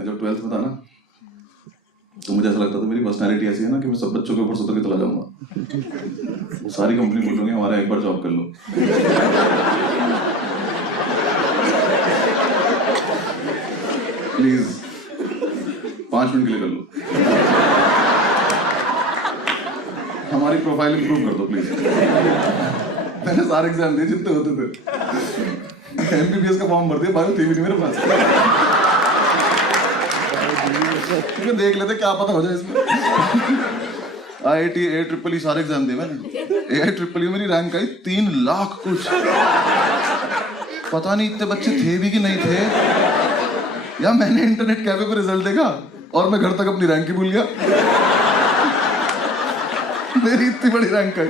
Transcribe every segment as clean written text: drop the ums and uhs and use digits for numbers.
मैं जब 12th में था ना तो मुझे ऐसा लगता था मेरी पर्सनैलिटी ऐसी है ना कि मैं सब बच्चों के ऊपर सुतर के चला जाऊंगा। वो सारी कंपनी बोलूंगी हमारा एक बार जॉब कर लो। प्लीज 5 मिनट के लिए कर लो, हमारी प्रोफाइल इंप्रूव कर दो प्लीज। मैंने सारे एग्जाम दिए जितने होते थे, एमबीबीएस का फॉर्म भर दिया, बायो थी भी नहीं मेरे पास। क्योंकि देख लेते क्या पता हो जाए इसमें। आईआईटी AEEE सारे एग्जाम दिए मैंने। AIEEE मेरी रैंक आई 3 लाख कुछ। पता नहीं इतने बच्चे थे भी कि नहीं थे, या मैंने इंटरनेट कैफे पे रिजल्ट देखा और मैं घर तक अपनी रैंक ही भूल गया। मेरी इतनी बड़ी रैंक आई।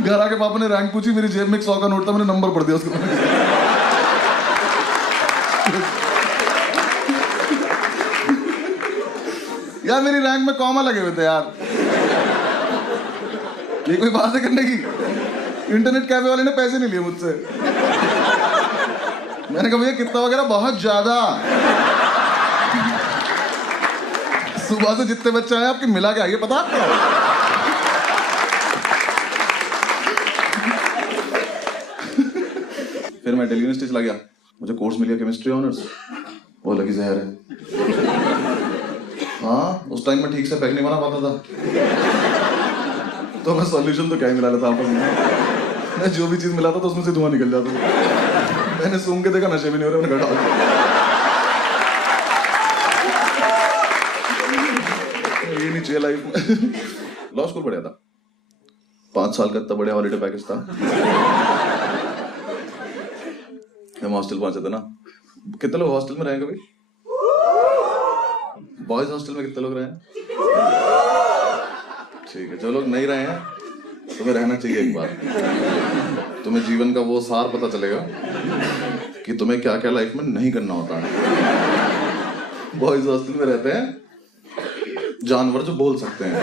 घर आके पापा ने रैंक पूछी, मेरी जेब में 100 का नोट था, मैंने नंबर पढ़ दिया उसको। यार मेरी रैंक में कॉमा लगे हुए थे यार, ये कोई बात है करने की? इंटरनेट कैफे वाले ने पैसे नहीं लिए मुझसे। मैंने कहा भैया कितना वगैरह, बहुत ज्यादा। सुबह से जितने बच्चे आए आपके मिला के आइए, पता आपको? फिर मैं दिल्ली यूनिवर्सिटी चला गया, मुझे कोर्स मिल गया केमिस्ट्री ऑनर्स। वो लगी जहर है। हाँ उस टाइम में ठीक से पैक नहीं बना पाता था, तो मैं सॉल्यूशन तो क्या ही मिला लेता आपस में। मैं जो भी चीज मिलाता था उसमें से धुआं निकल जाता था। मैंने सूंघ के देखा नशे भी नहीं हो रहे, मैंने घटा ये नहीं चाहिए लाइफ में। लॉ स्कूल पढ़ा था, 5 साल का इतना बढ़िया हॉलीडे पैकेज था। हम हॉस्टल पहुंचे थे ना। कितने लोग हॉस्टल में रहे कभी? बॉयज हॉस्टल में कितने लोग रहे हैं? ठीक है, जो लोग नहीं रहे हैं तुम्हें रहना चाहिए एक बार। तुम्हें जीवन का वो सार पता चलेगा कि तुम्हें क्या क्या लाइफ में नहीं करना होता है। बॉयज हॉस्टल में रहते हैं जानवर जो बोल सकते हैं।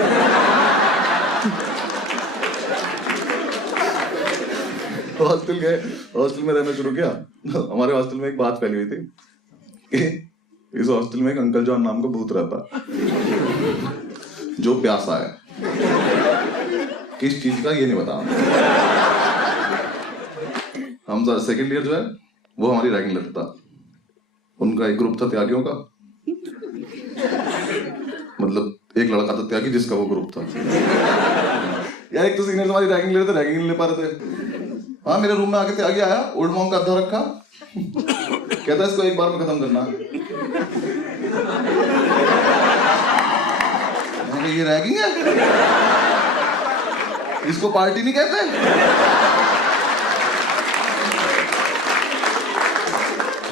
हॉस्टल में रहना शुरू किया। हमारे हॉस्टल में एक बात फैली हुई थी कि इस हॉस्टल में एक अंकल जॉन नाम का भूत रहता जो प्यासा है। किस चीज का ये नहीं पता। हम सेकेंड ईयर जो है वो हमारी रैगिंग लेता था। उनका एक ग्रुप था त्यागियों का, मतलब एक लड़का था त्यागी जिसका वो ग्रुप था। यार एक तो सीनियर हमारी रैगिंग ले रहे थे, रैगिंग नहीं ले पा रहे थे। हाँ मेरे रूम में आके त्यागी आया, ओल्ड मॉन्क का अद्धा रखा, कहता इसको एक बार में खत्म करना। ये रैगिंग है, इसको पार्टी नहीं कहते।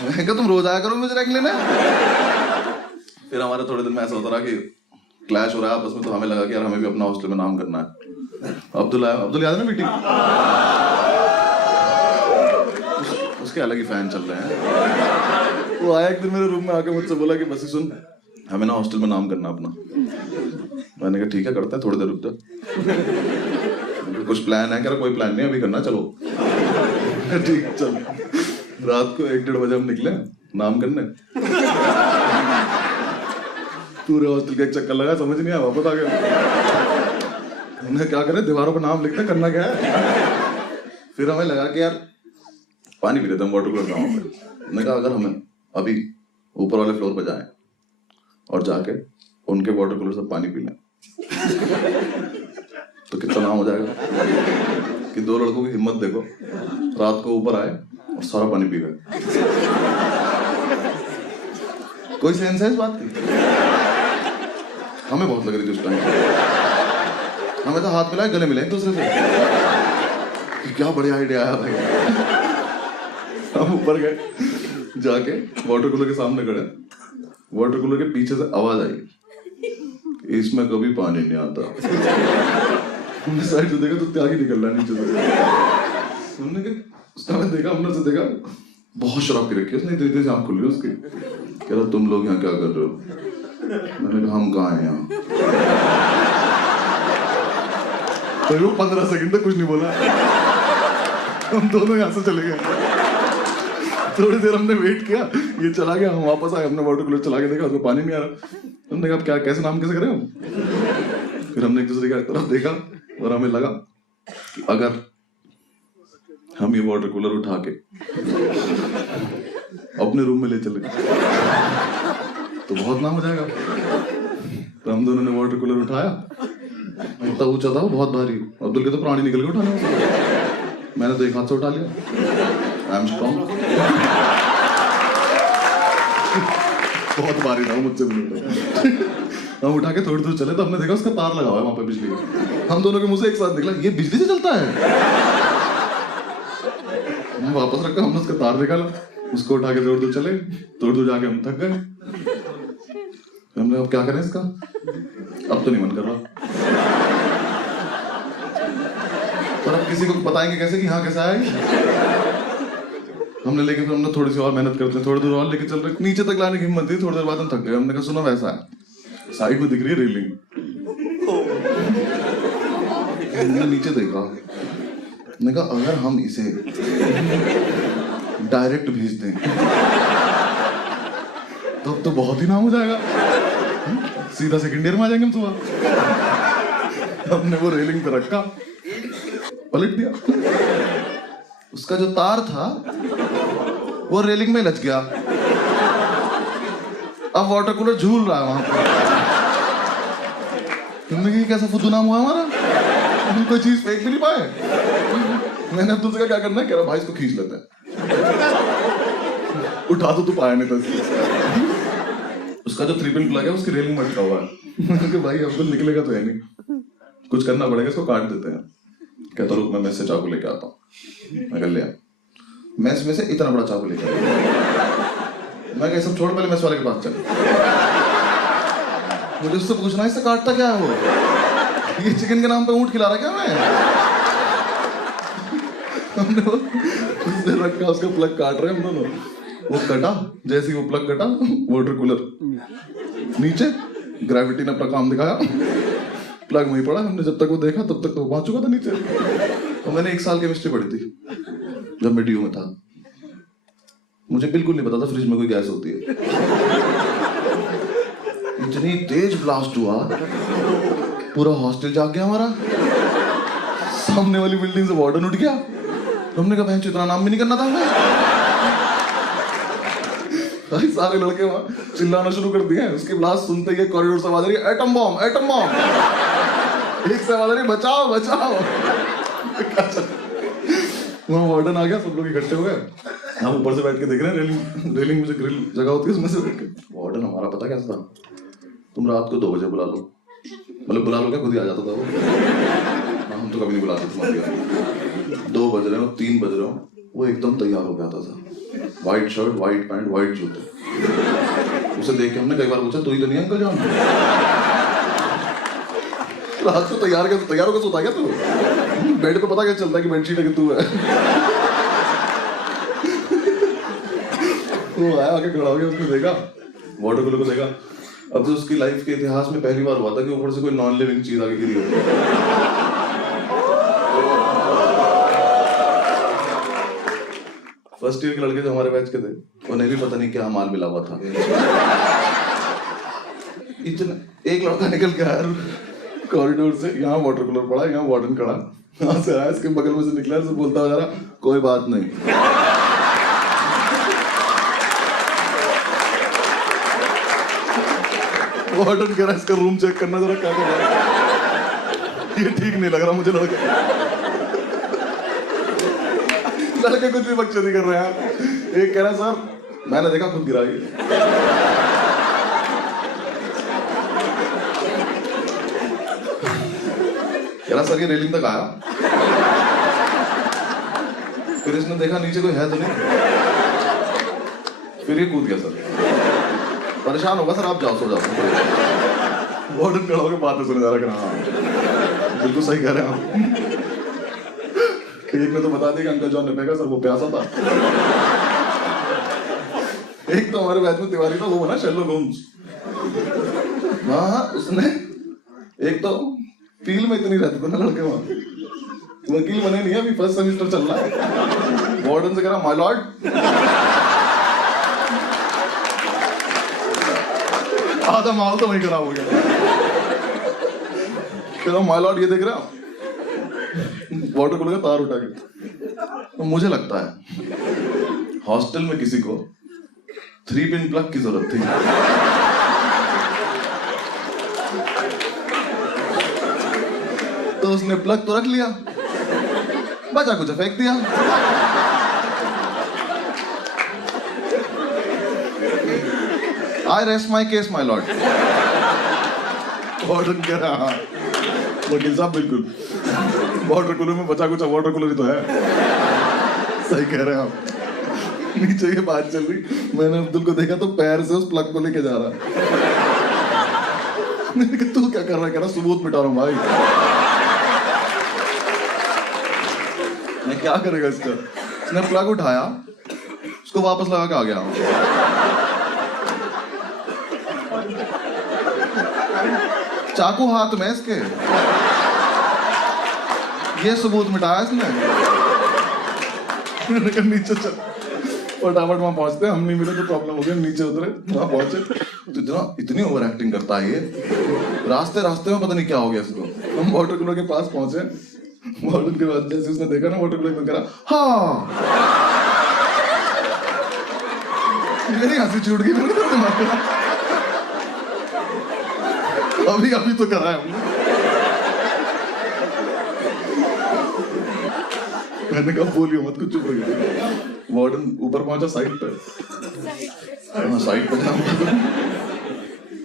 मैं कहा तुम रोज आया करो मुझे रैगिंग लेने। फिर हमारे थोड़े दिन में ऐसा होता रहा कि क्लैश हो रहा है आपस में, तो हमें लगा कि यार हमें भी अपना हॉस्टल में नाम करना है। अब्दुल याद है ना मीटिंग? उसके अलग ही फैन चल रहे हैं। वो आया एक दिन मेरे रूम में आके मुझसे बोला कि बस सुन, हमें ना हॉस्टल में नाम करना अपना। मैंने कहा ठीक है करते हैं, थोड़ी देर रुक जा। कुछ प्लान है? कह रहा कोई प्लान नहीं अभी करना, चलो। ठीक चल। रात को 1-1:30 बजे हम निकले नाम करने। पूरे हॉस्टल का एक चक्कर लगा, समझ नहीं आया, वापस आ गया। हमने क्या करे, दीवारों पर नाम लिखते, करना क्या है। फिर हमें लगा कि यार पानी पी लेते हम वाटर कूलर गाँव पे। मैंने कहा अगर हमें अभी ऊपर वाले फ्लोर पर जाएं और जाके उनके वाटर कूलर से पानी पी लें तो कितना नाम हो जाएगा कि 2 लड़कों की हिम्मत देखो, रात को ऊपर आए और सारा पानी पी गए। कोई सेंस है इस बात की? हमें बहुत लग रही थी उस टाइम। हमें तो हाथ मिलाए, गले मिले एक दूसरे से। क्या बढ़िया आइडिया आया भाई। हम ऊपर गए, जाके वाटर कूलर के सामने खड़े, वाटर कूलर के पीछे से आवाज आई, इसमें कभी पानी नहीं आता। हमने साइड से देखा तो त्यागी निकल रहा नीचे से। हमने देखा, हमने से देखा बहुत शराब पी रखी है उसने, धीरे धीरे आँख खुल रही उसकी। कह रहा तुम लोग यहाँ क्या कर रहे हो? मैंने कहा हम कहाँ हैं यहाँ। तो 15 सेकंड तक कुछ नहीं बोला। हम दोनों यहाँ से चले गए। थोड़ी देर हमने वेट किया, ये चला गया, हम वापस आए, हमने वाटर कूलर चला के देखा, उसको पानी नहीं आ रहा। हमने कहा क्या कैसे नाम कैसे करें हम? फिर हमने एक दूसरे की तरफ देखा और हमें लगा कि अगर हम ये वाटर कूलर उठा के अपने रूम में ले चले तो बहुत नाम हो जाएगा। तो हम दोनों ने वाटर कूलर उठाया, इतना ऊंचा था वो, बहुत भारी। अब्दुल के तो प्राणी निकल के उठाना, मैंने तो एक हाथ से उठा लिया। I am strong. बहुत भारी था वो, मुझसे भी। हम उठा के थोड़ी दूर चले तो हमने देखा उसका तार लगा हुआ है वहां पे बिजली का। हम दोनों के मुंह से एक साथ निकला, ये बिजली से चलता है। हम वापस रखा, हमने उसका तार निकाला, उसको उठा के थोड़ी दूर चले, थोड़ी दूर जाके हम थक गए। हमने अब क्या करें इसका, अब तो नहीं मन कर रहा, पर अब किसी को बताएंगे कैसे कि हाँ कैसा है। हमने लेके फिर हमने थोड़ी सी और मेहनत करते हैं, थोड़ी दूर और लेके चल रहे, नीचे तक लाने की हिम्मत थी, थोड़ी देर बाद हम थक गए। हमने कहा सुनो वैसा है, साइड में दिख रही है रेलिंग, हमने नीचे देखा, मैंने कहा अगर हम इसे डायरेक्ट भेज दें तो बहुत ही नाम हो जाएगा, सीधा सेकंड ईयर में आ जाएंगे हम सुबह। हमने वो रेलिंग पे रखा, पलट दिया, उसका जो तार था वो रेलिंग में लच गया। अब वाटर कूलर झूल रहा है वहां पर। तुमने कहा कैसा फुद्दू नाम हुआ हमारा, हम कोई चीज फेंक भी नहीं पाए। मैंने अब्दुल से क्या करना है, कह रहा भाई इसको खींच लेते हैं, उठा तो तू पाया नहीं था। उसका जो 3 पिन प्लग है उसकी रेलिंग में अटका हुआ है। कि भाई अब्दुल निकलेगा तो है नहीं, कुछ करना पड़ेगा, इसको काट देते हैं। कहता रुक मैं मेस से चाकू लेके आता हूँ। मैं कर लिया, मेस में से इतना बड़ा चाकू लेके आया। मैं कह सब छोड़, पहले मेस वाले के पास चल, मुझे उससे पूछना इससे काटता क्या है वो, ये चिकन के नाम पे ऊंट खिला रहा क्या मैं। हमने उसने रखा, उसका प्लग काट रहे हम दोनों, वो कटा, जैसे ही वो प्लग कटा वाटर कूलर नीचे, ग्रेविटी ने अपना काम दिखाया, प्लग वहीं पड़ा। हमने जब तक वो देखा तब तक तो पहुंच चुका था नीचे। तो मैंने 1 साल केमिस्ट्री पढ़ी थी जब मैं DU में था, मुझे बिल्कुल नहीं पता था फ्रिज में कोई गैस होती है। इतनी तेज ब्लास्ट हुआ, पूरा हॉस्टल जाग गया हमारा, सामने वाली बिल्डिंग से वार्डन उठ गया। हमने कहा बहन इतना नाम भी नहीं करना था हमें। सारे लड़के वहां चिल्लाना शुरू कर दिए। उसकी ब्लास्ट सुनते ही कॉरिडोर से आवाज आ रही है, एटम बॉम्ब एटम बॉम्ब। एक से आवाज आ रही है, बचाओ बचाओ। वहां वार्डन आ गया, सब लोग इकट्ठे हो गए। हम ऊपर से बैठ के देख रहे हैं, रेलिंग में जो ग्रिल जगह होती है उसमें से बैठ के। वार्डन हमारा पता कैसा था, तुम रात को 2 बजे बुला लो, मतलब बुला लो क्या, खुद ही आ जाता था वो। हम तो कभी नहीं बुलाते तुम्हारे। 2 बज रहे हो, 3 बज रहे हो, वो एकदम तैयार हो गया था। White shirt, white pant, white जूते। उसे देख के हमने कई बार पूछा तू ही तो नहीं अंकल जान। रात को तैयार होकर सोता क्या तू? बेड पे पता क्या चलता है कि बेडशीट है कि तू है। वो आया, आके खड़ा हो गया, उसने देखा वाटर कूलर को देखा। अब तो उसकी लाइफ के इतिहास में पहली बार हुआ था कि ऊपर से कोई नॉन लिविंग चीज आगे गिरी हो। फर्स्ट ईयर के लड़के जो हमारे बैच के थे, उन्हें भी पता नहीं क्या माल मिला हुआ था। इतना एक लड़का निकल के आया कॉरिडोर से, यहाँ वाटर कूलर पड़ा, यहाँ वार्डन खड़ा, यहाँ से आया, इसके बगल में से निकला, से बोलता जा रहा कोई बात नहीं। वार्डन कह रहा इसका रूम चेक करना जरा, क्या कर रहा है, ये ठीक नहीं लग रहा मुझे। लड़के कुछ भी बकचोदी कर रहे हैं। एक कह रहा सर मैंने देखा खुद गिरा। कह रहा सर ये रेलिंग तक आया, फिर इसने देखा नीचे कोई है तो नहीं, फिर ये कूद गया। सर परेशान होगा सर, आप जाओ सो जाओ। वार्डन खड़ा होकर बातें सुने जा रहा है, बिल्कुल सही कह रहे हैं आप। एक में तो बता देगा अंकल जॉन ने फेंका सर, वो प्यासा था। एक तो हमारे बैच में तिवारी था, वो बना शेरलॉक होम्स। हाँ उसने एक तो फील में इतनी रहती थी ना लड़के वहां, वकील बने नहीं, अभी फर्स्ट सेमेस्टर चल रहा है। वार्डन से कह रहा माय लॉर्ड आधा माहौल तो वही खराब हो गया। कह रहा माय लॉर्ड ये देख रहे हो, वाटर कूलर का तार उठा के। तो मुझे लगता है हॉस्टल में किसी को 3 पिन प्लग की जरूरत थी। तो उसने प्लग तो रख लिया, बचा कुछ फेंक दिया। I rest my case, my lord. Warden कह रहा हाँ वकील साहब बिल्कुल, वाटर कूलर में बचा कुछ वाटर कूलर ही तो है। सही कह रहे हैं आप। नीचे ये बात चल रही, मैंने अब्दुल को देखा तो पैर से उस प्लग को लेके जा रहा। मैंने कहा तू क्या कर रहा है? कह रहा सबूत मिटा रहा हूँ भाई। मैं क्या करेगा इसका? उसने प्लग उठाया, उसको वापस लगा के आ गया। चाकू हाथ में इसके, ये सबूत मिटाया इसने। मैंने कहा नीचे चल, फटाफट वहां पहुंचते, हम नहीं मिले तो प्रॉब्लम हो गई। नीचे उतरे, वहां पहुंचे तो इतनी ओवर एक्टिंग करता है ये। रास्ते रास्ते में पता नहीं क्या हो गया इसको। हम वाटर कूलर के पास पहुंचे, वाटर के बाद जैसे उसने देखा ना वाटर कूलर में, कह रहा हाँ। मेरी हंसी छूट गई। मेरे दिमाग में अभी तो करा है हमने। मैंने कहा बोलियो मत, कुछ चुप रहिए। वार्डन ऊपर पहुंचा साइड पे, साइड पे जाऊंगा।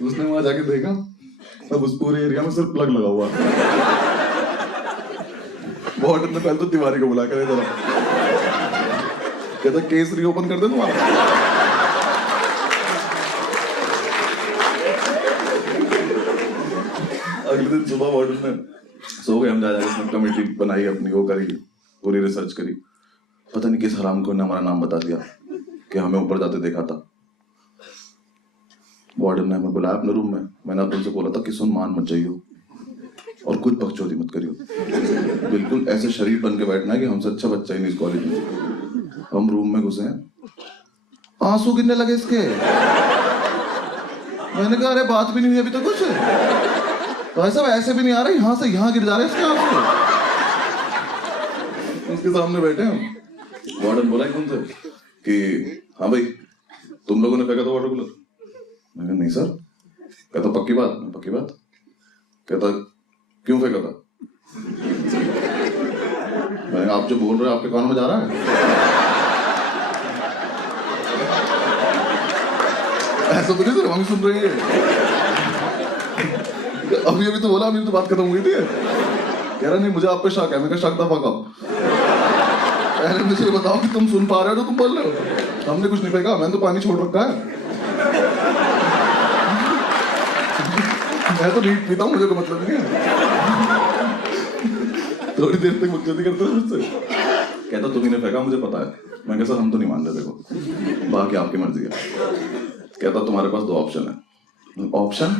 उसने वहां जाके देखा, अब उस पूरे एरिया में सिर्फ प्लग लगा हुआ। वार्डन ने पहले तो तिवारी को बुला कर इधर, कहता केस रीओपन कर दे तुम्हारा। अगले दिन सुबह वार्डन ने सो गए हम जा जाके, उसने कमेटी बनाई अपनी, वो करी, पूरी रिसर्च करी। पता नहीं किस हराम को ने हमारा नाम बता दिया कि हमें ऊपर जाते देखा था। वार्डन ने हमें बुलाया अपने रूम में। मैंने अब्दुल से बोला था कि सुन, मान मत जाइयो और कुछ बकचोदी मत करियो, बिल्कुल ऐसे शरीफ बन के बैठना है कि हमसे अच्छा बच्चा ही नहीं इस कॉलेज में। हम रूम में घुसे, आंसू गिरने लगे इसके। मैंने कहा अरे बात भी नहीं हुई अभी तो कुछ, भाई साहब ऐसे भी नहीं आ रहे, यहाँ से यहाँ गिर जा रहे इसके आंसू। उसके सामने बैठे हम। वार्डन बोला एकदम से कि हाँ भाई तुम लोगों ने फेंका था वाटर कूलर? मैंने कहा नहीं सर। कहता पक्की बात? पक्की बात। कहता क्यों फेंका था? मैंने आप जो बोल रहे हो आपके कान में जा रहा है? ऐसा तो नहीं सर, हम सुन रहे हैं। अभी तो बोला, अभी तो बात खत्म हुई थी। कह रहा नहीं मुझे आप पे शक है। मैं कहा शक दफा कब? पहले मुझे बताओ कि तुम सुन पा रहे हो तो तुम बोल रहे हो। हमने कुछ नहीं फेंका, मैंने तो पानी छोड़ रखा है। मैं तो नीट पीता हूँ, मुझे कोई मतलब नहीं है। थोड़ी देर तक बकचोदी करते हैं मुझसे। कहता तुम्ही ने फेंका, मुझे पता है। मैं कहा सर हम तो नहीं मान रहे, देखो बाकी आपकी मर्जी है। कहता तुम्हारे पास 2 ऑप्शन है। ऑप्शन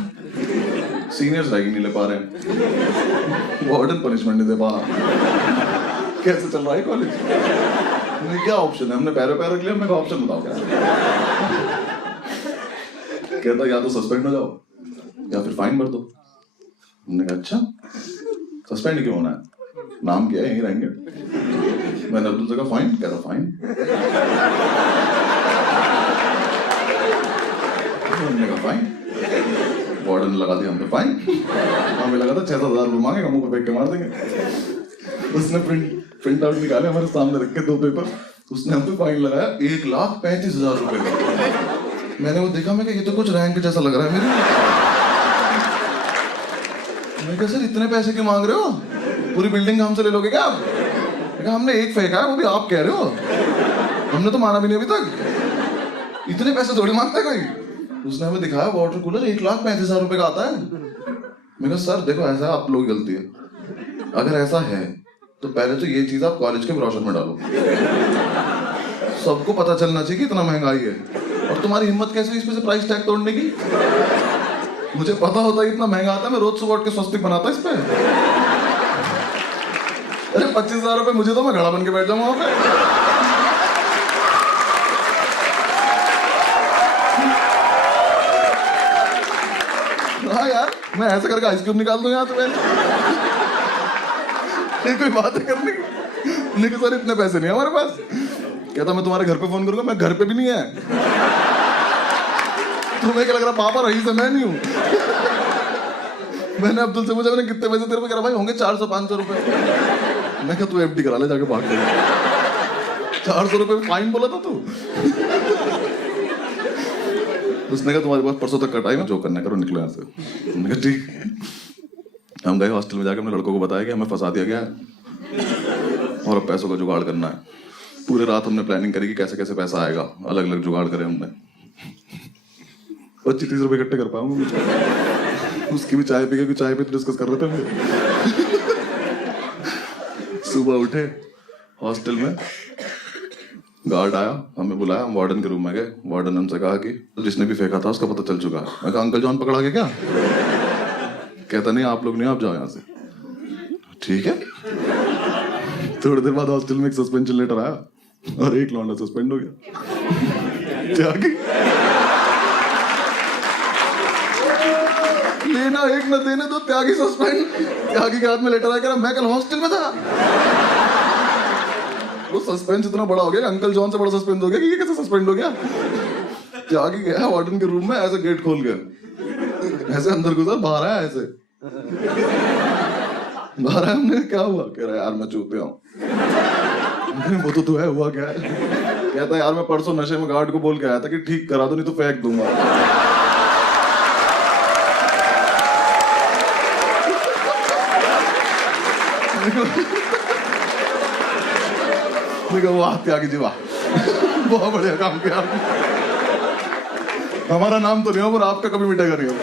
सीनियर्स रैगिंग नहीं ले पा रहे हैं, वार्डन पनिशमेंट नहीं दे पा रहा, कैसे चल रहा है कॉलेज? क्या ऑप्शन है? हमने पैरों पैर रख लिया। मैं ऑप्शन बताओ क्या? कहता या तो सस्पेंड हो जाओ या फिर फाइन भर दो। हमने कहा अच्छा सस्पेंड क्यों होना है, नाम क्या है, यहीं रहेंगे। मैंने अब्दुल से कहा फाइन? कहता फाइन। हमने कहा फाइन। वार्डन लगा दिया हमने फाइन। हमें लगा था 6-7 हज़ार रुपये मांगेगा, मुंह पे फेंक के मार देंगे। उसने प्रिंट आउट निकाले, हमारे सामने रख के 2 पेपर। उसने हम पे फाइन लगाया 1,35,000 रुपए का। मैंने वो देखा, मैं ये तो कुछ रैंक जैसा लग रहा है मेरे। मैं कहा सर इतने पैसे क्यों मांग रहे हो, पूरी बिल्डिंग हमसे ले लोगे क्या आप? हमने एक फेंका है, वो भी आप कह रहे हो, हमने तो माना भी नहीं अभी तक। इतने पैसे थोड़ी मांगता है कोई। उसने हमें दिखाया वाटर कूलर 1,35,000 रुपए का आता है। मैं कहा सर देखो ऐसा आप लोग गलती है, अगर ऐसा है तो पहले तो ये चीज आप कॉलेज के ब्रोशर में डालो, सबको पता चलना चाहिए कि इतना महंगाई है। और तुम्हारी हिम्मत कैसे हुई इसमें से प्राइस टैग तोड़ने की? मुझे पता होता है इतना महंगा आता है, मैं रोज सुबह उठ के स्वस्तिक बनाता इस पे। अरे 25,000 रुपए मुझे तो, मैं घड़ा बन के बैठ जाऊंगा वहां पे। हाँ यार, मैं ऐसे करके आइसक्रीम निकाल दूं यहाँ से मैंने। ये कोई बात है करने की? नहीं कि सर इतने पैसे नहीं है हमारे पास। कहता मैं तुम्हारे घर पे फोन करूंगा, मैं घर पे भी नहीं है। तुम्हें क्या लग रहा पापा रही से मैं नहीं हूँ। मैंने अब्दुल से पूछा मैंने कितने पैसे तेरे पे, कह रहा भाई होंगे 400-500 रुपए। मैं क्या तू एफडी करा ले जाके, भाग गया। 400 रुपए फाइन बोला था तू। उसने कहा तुम्हारे पास परसों तक का टाइम है, जो करना करो, निकलो यहाँ से। मैंने कहा ठीक। हम गए हॉस्टल में, जाकर हमने लड़कों को बताया कि हमें फंसा दिया गया है और अब पैसों का जुगाड़ करना है। पूरे रात हमने प्लानिंग करी कि कैसे कैसे पैसा आएगा, अलग अलग जुगाड़ करे हमने। 25-30 रुपए इकट्ठे कर पाऊंगा। उसकी भी चाय पी के, चाय पे डिस्कस कर रहे थे हम। सुबह उठे, हॉस्टल में गार्ड आया, हमें बुलाया, हम वार्डन के रूम में गए। वार्डन हमसे कहा कि जिसने भी फेंका था उसका पता चल चुका है। मैं कहा अंकल जॉन पकड़ा गया क्या? कहता नहीं आप लोग नहीं, आप जाओ यहाँ से। ठीक है। थोड़ी देर बाद हॉस्टल में एक सस्पेंशन लेटर आया और एक लौंडा सस्पेंड हो गया। त्यागी लेना एक न देने दो, त्यागी सस्पेंड। त्यागी के हाथ में लेटर आया, कह रहा मैं कल हॉस्टल में था। वो सस्पेंस इतना बड़ा हो गया, अंकल जॉन से बड़ा सस्पेंस हो गया कि ये कैसे सस्पेंड हो गया। त्यागी गया वार्डन के रूम में, ऐसे गेट खोल गया, ऐसे अंदर घुसा, बाहर आया ऐसे। बाहर आया, हमने क्या हुआ? कह रहा यार मैं चूतिया हूँ। वो तो तू है, हुआ क्या है? कहता यार मैं परसों नशे में गार्ड को बोल के आया था कि ठीक करा दो नहीं तो फेंक दूंगा। वाह त्यागी जी वाह, बहुत बढ़िया काम किया। हमारा नाम तो नहीं हो पर आपका कभी मिटेगा नहीं हो।